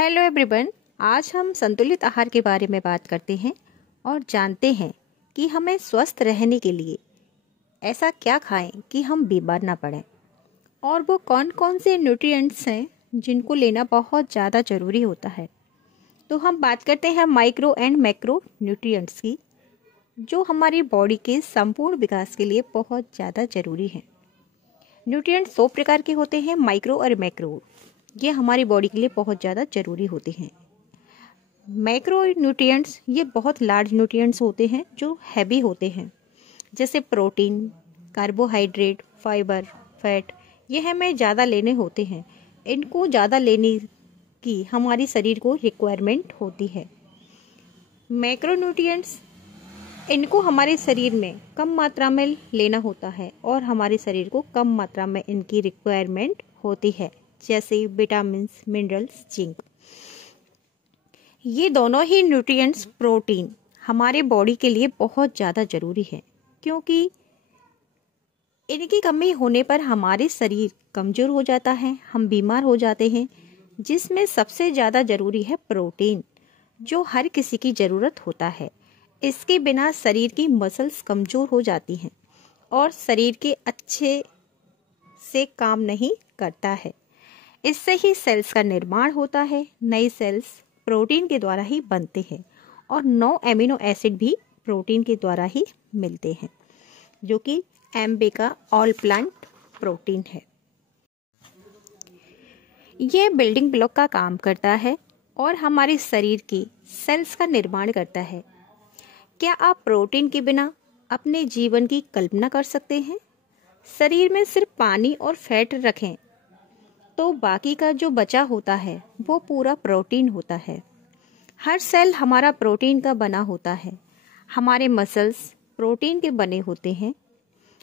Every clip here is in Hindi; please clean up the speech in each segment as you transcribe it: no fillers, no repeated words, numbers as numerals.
Hello everyone. आज हम संतुलित आहार के बारे में बात करते हैं और जानते हैं कि हमें स्वस्थ रहने के लिए ऐसा क्या खाएं कि हम बीमार ना पड़ें और वो कौन कौन से न्यूट्रिएंट्स हैं जिनको लेना बहुत ज़्यादा ज़रूरी होता है। तो हम बात करते हैं माइक्रो एंड मैक्रो न्यूट्रिएंट्स की, जो हमारी बॉडी के संपूर्ण विकास के लिए बहुत ज़्यादा ज़रूरी हैं। न्यूट्रिएंट्स 100 प्रकार के होते हैं, माइक्रो और मैक्रो। ये हमारी बॉडी के लिए बहुत ज़्यादा ज़रूरी होते हैं। मैक्रो न्यूट्रिएंट्स ये बहुत लार्ज न्यूट्रिएंट्स होते हैं जो हैवी होते हैं, जैसे प्रोटीन, कार्बोहाइड्रेट, फाइबर, फैट। ये हमें ज़्यादा लेने होते हैं। इनको ज़्यादा लेने की हमारी शरीर को रिक्वायरमेंट होती है। मैक्रो न्यूट्रिएंट्स इनको हमारे शरीर में कम मात्रा में लेना होता है और हमारे शरीर को कम मात्रा में इनकी रिक्वायरमेंट होती है, जैसे विटामिन्स, मिनरल्स, जिंक। ये दोनों ही न्यूट्रिएंट्स प्रोटीन हमारे बॉडी के लिए बहुत ज़्यादा ज़रूरी है, क्योंकि इनकी कमी होने पर हमारे शरीर कमज़ोर हो जाता है, हम बीमार हो जाते हैं। जिसमें सबसे ज़्यादा ज़रूरी है प्रोटीन, जो हर किसी की ज़रूरत होता है। इसके बिना शरीर की मसल्स कमज़ोर हो जाती हैं और शरीर के अच्छे से काम नहीं करता है। इससे ही सेल्स का निर्माण होता है। नए सेल्स प्रोटीन के द्वारा ही बनते हैं और 9 एमिनो एसिड भी प्रोटीन के द्वारा ही मिलते हैं, जो कि एम्बे का ऑल प्लांट प्रोटीन है। यह बिल्डिंग ब्लॉक का काम करता है और हमारे शरीर की सेल्स का निर्माण करता है। क्या आप प्रोटीन के बिना अपने जीवन की कल्पना कर सकते हैं? शरीर में सिर्फ पानी और फैट रखें तो बाकी का जो बचा होता है वो पूरा प्रोटीन होता है। हर सेल हमारा प्रोटीन का बना होता है। हमारे मसल्स प्रोटीन के बने होते हैं।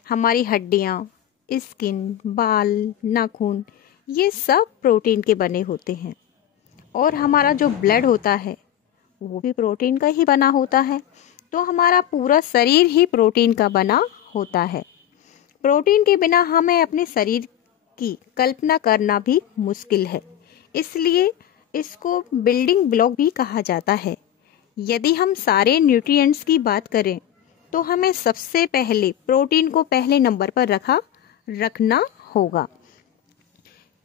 हमारी हड्डियाँ, स्किन, बाल, नाखून, ये सब प्रोटीन के बने होते हैं। और हमारा जो ब्लड होता है वो भी प्रोटीन का ही बना होता है। तो हमारा पूरा शरीर ही प्रोटीन का बना होता है। प्रोटीन के बिना हमें अपने शरीर की कल्पना करना भी मुश्किल है, इसलिए इसको बिल्डिंग ब्लॉक भी कहा जाता है। यदि हम सारे न्यूट्रिएंट्स की बात करें तो हमें सबसे पहले प्रोटीन को पहले नंबर पर रखना होगा,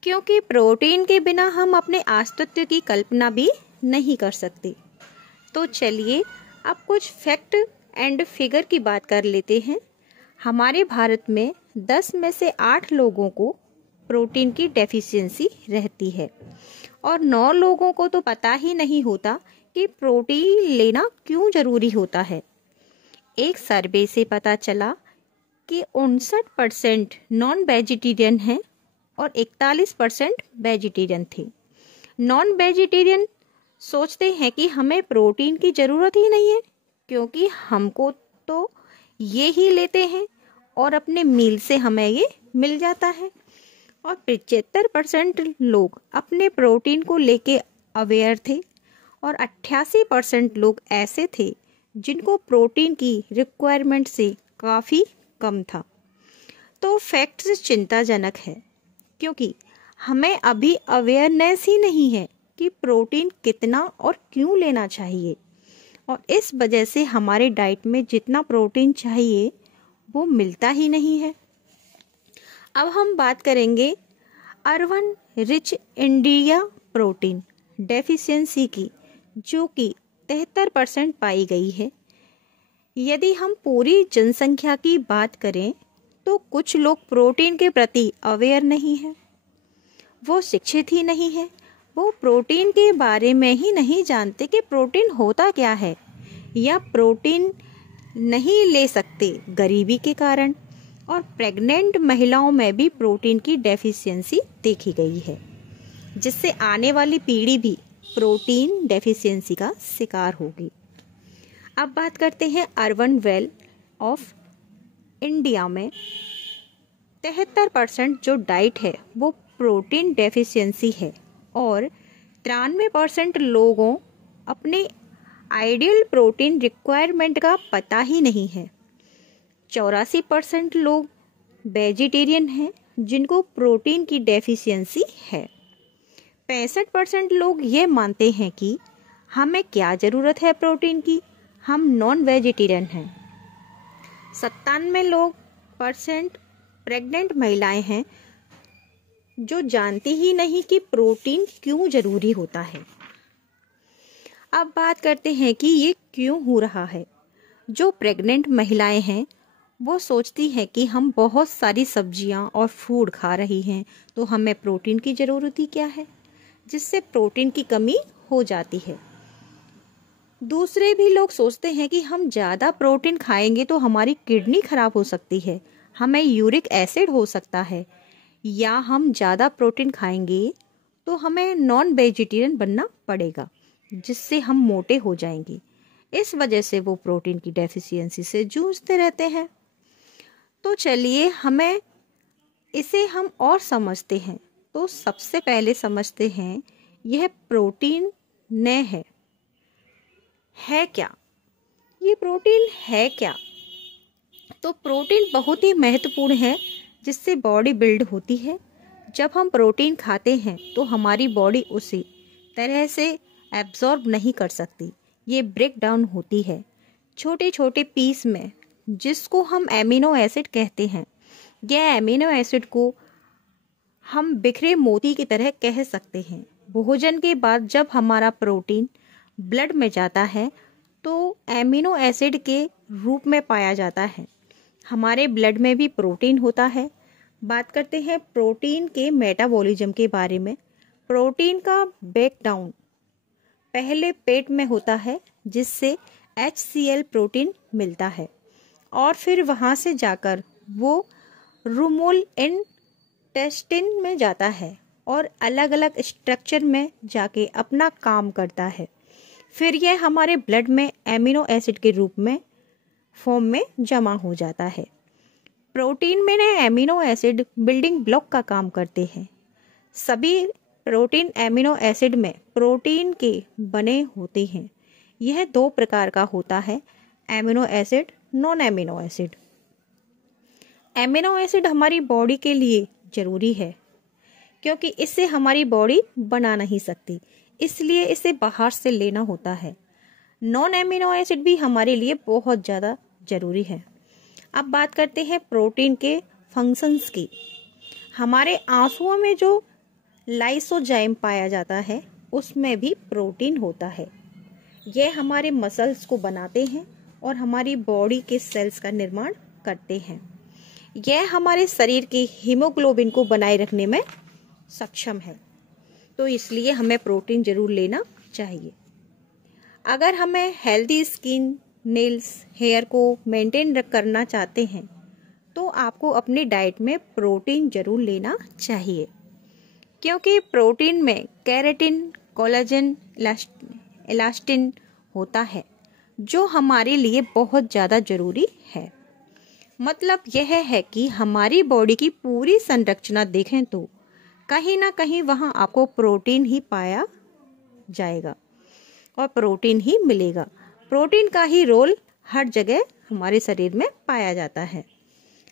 क्योंकि प्रोटीन के बिना हम अपने अस्तित्व की कल्पना भी नहीं कर सकते। तो चलिए अब कुछ फैक्ट एंड फिगर की बात कर लेते हैं। हमारे भारत में 10 में से 8 लोगों को प्रोटीन की डेफिशिएंसी रहती है और 9 लोगों को तो पता ही नहीं होता कि प्रोटीन लेना क्यों जरूरी होता है। एक सर्वे से पता चला कि 59% नॉन वेजिटेरियन हैं और 41% वेजिटेरियन थे। नॉन वेजिटेरियन सोचते हैं कि हमें प्रोटीन की ज़रूरत ही नहीं है, क्योंकि हमको तो ये ही लेते हैं और अपने मील से हमें ये मिल जाता है। और 75% लोग अपने प्रोटीन को लेके अवेयर थे और 88% लोग ऐसे थे जिनको प्रोटीन की रिक्वायरमेंट से काफ़ी कम था। तो फैक्ट्स चिंताजनक है, क्योंकि हमें अभी अवेयरनेस ही नहीं है कि प्रोटीन कितना और क्यों लेना चाहिए, और इस वजह से हमारे डाइट में जितना प्रोटीन चाहिए वो मिलता ही नहीं है। अब हम बात करेंगे urban rich India protein deficiency की, जो कि 73% पाई गई है। यदि हम पूरी जनसंख्या की बात करें तो कुछ लोग प्रोटीन के प्रति अवेयर नहीं है, वो शिक्षित ही नहीं है, वो प्रोटीन के बारे में ही नहीं जानते कि प्रोटीन होता क्या है, या प्रोटीन नहीं ले सकते गरीबी के कारण। और प्रेग्नेंट महिलाओं में भी प्रोटीन की डेफिशिएंसी देखी गई है, जिससे आने वाली पीढ़ी भी प्रोटीन डेफिशिएंसी का शिकार होगी। अब बात करते हैं अर्बन वेल ऑफ इंडिया में 73% जो डाइट है वो प्रोटीन डेफिशिएंसी है और 93% लोगों अपने आइडियल प्रोटीन रिक्वायरमेंट का पता ही नहीं है। 84% लोग वेजिटेरियन हैं जिनको प्रोटीन की डेफिशिएंसी है। 65% लोग ये मानते हैं कि हमें क्या ज़रूरत है प्रोटीन की, हम नॉन वेजिटेरियन हैं। 97 लोग परसेंट प्रेग्नेंट महिलाएं हैं जो जानती ही नहीं कि प्रोटीन क्यों ज़रूरी होता है। अब बात करते हैं कि ये क्यों हो रहा है। जो प्रेग्नेंट महिलाएं हैं वो सोचती हैं कि हम बहुत सारी सब्जियां और फूड खा रही हैं तो हमें प्रोटीन की ज़रूरत ही क्या है, जिससे प्रोटीन की कमी हो जाती है। दूसरे भी लोग सोचते हैं कि हम ज़्यादा प्रोटीन खाएंगे तो हमारी किडनी खराब हो सकती है, हमें यूरिक एसिड हो सकता है, या हम ज़्यादा प्रोटीन खाएंगे तो हमें नॉन वेजिटेरियन बनना पड़ेगा जिससे हम मोटे हो जाएंगे। इस वजह से वो प्रोटीन की डेफिशिएंसी से जूझते रहते हैं। तो चलिए हम और समझते हैं। तो सबसे पहले समझते हैं यह प्रोटीन न है क्या। ये प्रोटीन है क्या? तो प्रोटीन बहुत ही महत्वपूर्ण है जिससे बॉडी बिल्ड होती है। जब हम प्रोटीन खाते हैं तो हमारी बॉडी उसी तरह से एब्जॉर्ब नहीं कर सकती, ये ब्रेक डाउन होती है छोटे छोटे पीस में, जिसको हम एमिनो एसिड कहते हैं। यह एमिनो एसिड को हम बिखरे मोती की तरह कह सकते हैं। भोजन के बाद जब हमारा प्रोटीन ब्लड में जाता है तो एमिनो एसिड के रूप में पाया जाता है। हमारे ब्लड में भी प्रोटीन होता है। बात करते हैं प्रोटीन के मेटाबॉलिज्म के बारे में। प्रोटीन का ब्रेक डाउन पहले पेट में होता है जिससे HCl प्रोटीन मिलता है और फिर वहाँ से जाकर वो रूमोल इंटेस्टिन में जाता है और अलग अलग स्ट्रक्चर में जाके अपना काम करता है। फिर यह हमारे ब्लड में एमिनो एसिड के रूप में फॉर्म में जमा हो जाता है। प्रोटीन में एमिनो एसिड बिल्डिंग ब्लॉक का काम करते हैं। सभी प्रोटीन एमिनो एसिड में प्रोटीन के बने होते हैं। यह 2 प्रकार का होता है, amino acid, non amino acid. Amino acid हमारी बॉडी के लिए ज़रूरी है क्योंकि इससे हमारी बॉडी बना नहीं सकती, इसलिए इसे बाहर से लेना होता है। नॉन एमिनो एसिड भी हमारे लिए बहुत ज़्यादा ज़रूरी है। अब बात करते हैं प्रोटीन के फंक्शंस की। हमारे आंसुओं में जो लाइसोजाइम पाया जाता है उसमें भी प्रोटीन होता है। यह हमारे मसल्स को बनाते हैं और हमारी बॉडी के सेल्स का निर्माण करते हैं। यह हमारे शरीर के हीमोग्लोबिन को बनाए रखने में सक्षम है, तो इसलिए हमें प्रोटीन जरूर लेना चाहिए। अगर हमें हेल्दी स्किन, नेल्स, हेयर को मेंटेन करना चाहते हैं तो आपको अपनी डाइट में प्रोटीन जरूर लेना चाहिए, क्योंकि प्रोटीन में केराटिन, कोलाजन, इलास्टिन होता है जो हमारे लिए बहुत ज़्यादा ज़रूरी है। मतलब यह है कि हमारी बॉडी की पूरी संरचना देखें तो कहीं ना कहीं वहाँ आपको प्रोटीन ही पाया जाएगा और प्रोटीन ही मिलेगा। प्रोटीन का ही रोल हर जगह हमारे शरीर में पाया जाता है।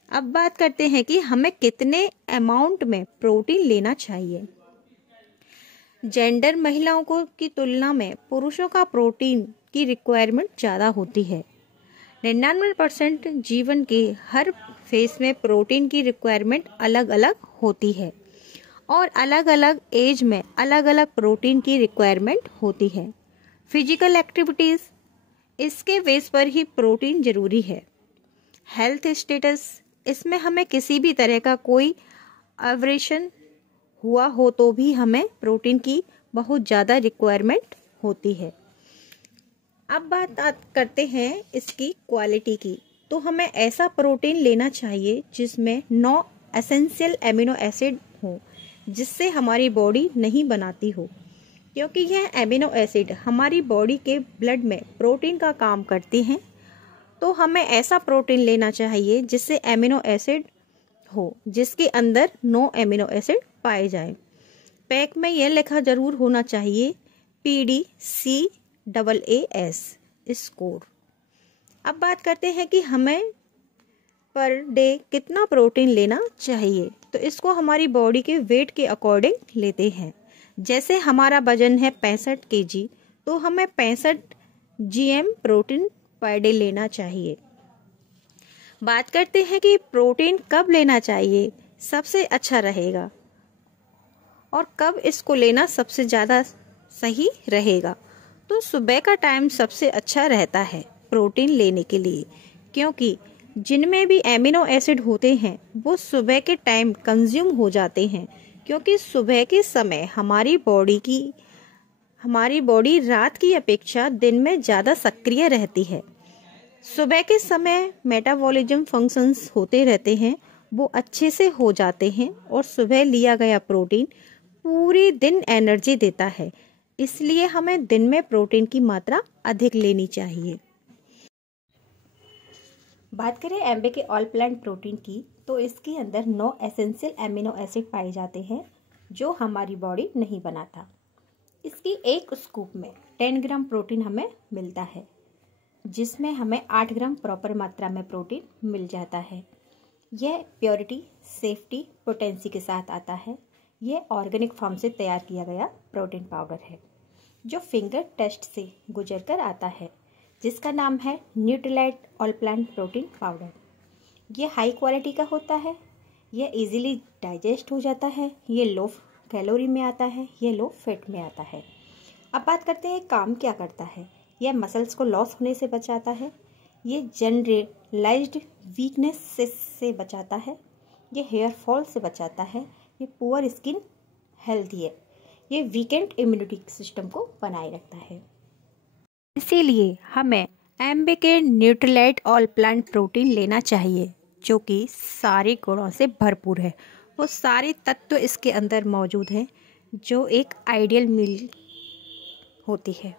अब बात करते हैं कि हमें कितने अमाउंट में प्रोटीन लेना चाहिए। जेंडर महिलाओं को की तुलना में पुरुषों का प्रोटीन की रिक्वायरमेंट ज़्यादा होती है। 99% जीवन के हर फेज में प्रोटीन की रिक्वायरमेंट अलग अलग होती है और अलग अलग एज में अलग अलग प्रोटीन की रिक्वायरमेंट होती है। फिजिकल एक्टिविटीज़, इसके बेस पर ही प्रोटीन ज़रूरी है। हेल्थ स्टेटस, इसमें हमें किसी भी तरह का कोई एवरेशन हुआ हो तो भी हमें प्रोटीन की बहुत ज़्यादा रिक्वायरमेंट होती है। अब बात करते हैं इसकी क्वालिटी की। तो हमें ऐसा प्रोटीन लेना चाहिए जिसमें 9 एसेंशियल एमिनो एसिड हो, जिससे हमारी बॉडी नहीं बनाती हो, क्योंकि यह एमिनो एसिड हमारी बॉडी के ब्लड में प्रोटीन का काम करती हैं। तो हमें ऐसा प्रोटीन लेना चाहिए जिससे एमिनो एसिड हो, जिसके अंदर 9 एमिनो एसिड पाए जाएं। पैक में यह लिखा जरूर होना चाहिए PDCAAS स्कोर। अब बात करते हैं कि हमें पर डे कितना प्रोटीन लेना चाहिए। तो इसको हमारी बॉडी के वेट के अकॉर्डिंग लेते हैं। जैसे हमारा वजन है 65 kg, तो हमें 65 GM प्रोटीन पर डे लेना चाहिए। बात करते हैं कि प्रोटीन कब लेना चाहिए सबसे अच्छा रहेगा और कब इसको लेना सबसे ज़्यादा सही रहेगा। तो सुबह का टाइम सबसे अच्छा रहता है प्रोटीन लेने के लिए, क्योंकि जिनमें भी एमिनो एसिड होते हैं वो सुबह के टाइम कंज्यूम हो जाते हैं, क्योंकि सुबह के समय हमारी बॉडी रात की अपेक्षा दिन में ज़्यादा सक्रिय रहती है। सुबह के समय मेटाबॉलिज्म फंक्शंस होते रहते हैं, वो अच्छे से हो जाते हैं और सुबह लिया गया प्रोटीन पूरी दिन एनर्जी देता है। इसलिए हमें दिन में प्रोटीन की मात्रा अधिक लेनी चाहिए। बात करें एम्बे के ऑल प्लांट प्रोटीन की, तो इसके अंदर 9 एसेंशियल एमिनो एसिड पाए जाते हैं जो हमारी बॉडी नहीं बनाता। इसकी एक स्कूप में 10 ग्राम प्रोटीन हमें मिलता है, जिसमें हमें 8 ग्राम प्रॉपर मात्रा में प्रोटीन मिल जाता है। यह प्योरिटी, सेफ्टी, पोटेंसी के साथ आता है। यह ऑर्गेनिक फार्म से तैयार किया गया प्रोटीन पाउडर है जो फिंगर टेस्ट से गुजर कर आता है, जिसका नाम है Nutrilite all plant protein powder. यह हाई क्वालिटी का होता है, यह इजीली डाइजेस्ट हो जाता है, ये लो कैलोरी में आता है, ये लो फैट में आता है। अब बात करते हैं काम क्या करता है। यह मसल्स को लॉस होने से बचाता है, ये जनरलाइज्ड वीकनेस से बचाता है, ये हेयर फॉल से बचाता है, ये पुअर स्किन हेल्थी है, ये वीकेंड इम्यूनिटी सिस्टम को बनाए रखता है। इसीलिए हमें एम्बे के न्यूट्रीलाइट ऑल प्लांट प्रोटीन लेना चाहिए, जो कि सारे गुणों से भरपूर है। वो सारे तत्व इसके अंदर मौजूद हैं जो एक आइडियल मील होती है।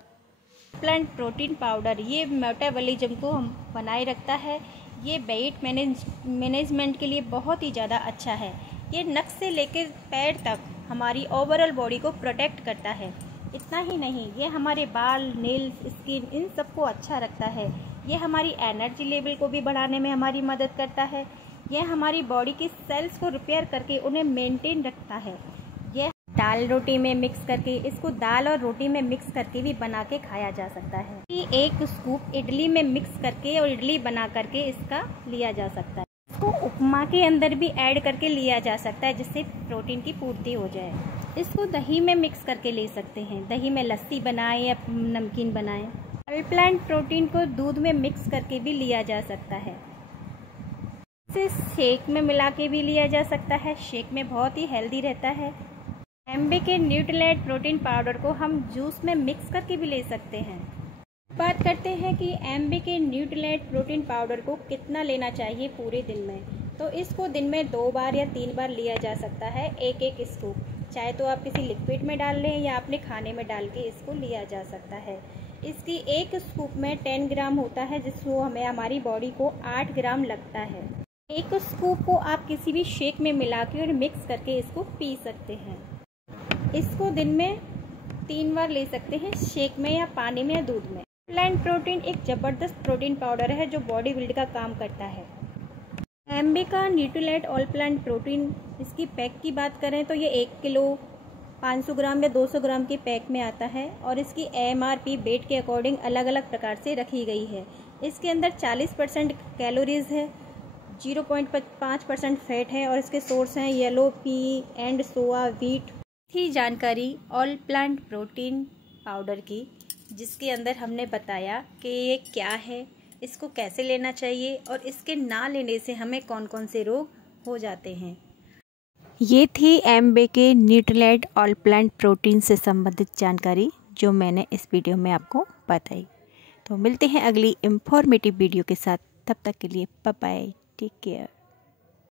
प्लांट प्रोटीन पाउडर ये मेटाबॉलिज्म को हम बनाए रखता है। ये वेट मैनेजमेंट के लिए बहुत ही ज़्यादा अच्छा है। ये नक से लेकर पैर तक हमारी ओवरऑल बॉडी को प्रोटेक्ट करता है। इतना ही नहीं, ये हमारे बाल, नेल्स, स्किन इन सबको अच्छा रखता है। ये हमारी एनर्जी लेवल को भी बढ़ाने में हमारी मदद करता है। यह हमारी बॉडी की सेल्स को रिपेयर करके उन्हें मेंटेन रखता है। यह दाल रोटी में मिक्स करके, इसको दाल और रोटी में मिक्स करके भी बना के खाया जा सकता है। एक स्कूप इडली में मिक्स करके और इडली बना करके इसका लिया जा सकता है। इसको उपमा के अंदर भी ऐड करके लिया जा सकता है, जिससे प्रोटीन की पूर्ति हो जाए। इसको दही में मिक्स करके ले सकते हैं, दही में लस्सी बनाएं या नमकीन बनाएं। ऑल प्लांट प्रोटीन को दूध में मिक्स करके भी लिया जा सकता है। इसे शेक में मिला के भी लिया जा सकता है, शेक में बहुत ही हेल्दी रहता है। एम्बे के न्यूट्रीलाइट प्रोटीन पाउडर को हम जूस में मिक्स करके भी ले सकते हैं। बात करते हैं कि एम्बे के न्यूट्रीलाइट प्रोटीन पाउडर को कितना लेना चाहिए पूरे दिन में। तो इसको दिन में 2 बार या 3 बार लिया जा सकता है, एक स्कूप। चाहे तो आप किसी लिक्विड में डाल लें या अपने खाने में डाल के इसको लिया जा सकता है। इसकी एक स्कूप में 10 ग्राम होता है, जिसको हमें हमारी बॉडी को 8 ग्राम लगता है। एक स्कूप को आप किसी भी शेक में मिला के और मिक्स करके इसको पी सकते हैं। इसको दिन में 3 बार ले सकते हैं, शेक में या पानी में या दूध में। प्लांट प्रोटीन एक ज़बरदस्त प्रोटीन पाउडर है जो बॉडी बिल्ड का काम करता है। एम्बे का न्यूट्रीलाइट ऑल प्लांट प्रोटीन, इसकी पैक की बात करें तो ये 1 किलो 500 ग्राम या 200 ग्राम के पैक में आता है और इसकी MRP वेट के अकॉर्डिंग अलग अलग प्रकार से रखी गई है। इसके अंदर 40% कैलोरीज है, 0.5% फैट है और इसके सोर्स हैं yellow P and soya wheat. थी जानकारी ऑल प्लांट प्रोटीन पाउडर की, जिसके अंदर हमने बताया कि ये क्या है, इसको कैसे लेना चाहिए और इसके ना लेने से हमें कौन कौन से रोग हो जाते हैं। ये थी एम्बे के न्यूट्रीलाइट ऑल प्लांट प्रोटीन से संबंधित जानकारी जो मैंने इस वीडियो में आपको बताई। तो मिलते हैं अगली इंफॉर्मेटिव वीडियो के साथ, तब तक के लिए बाय बाय, टेक केयर।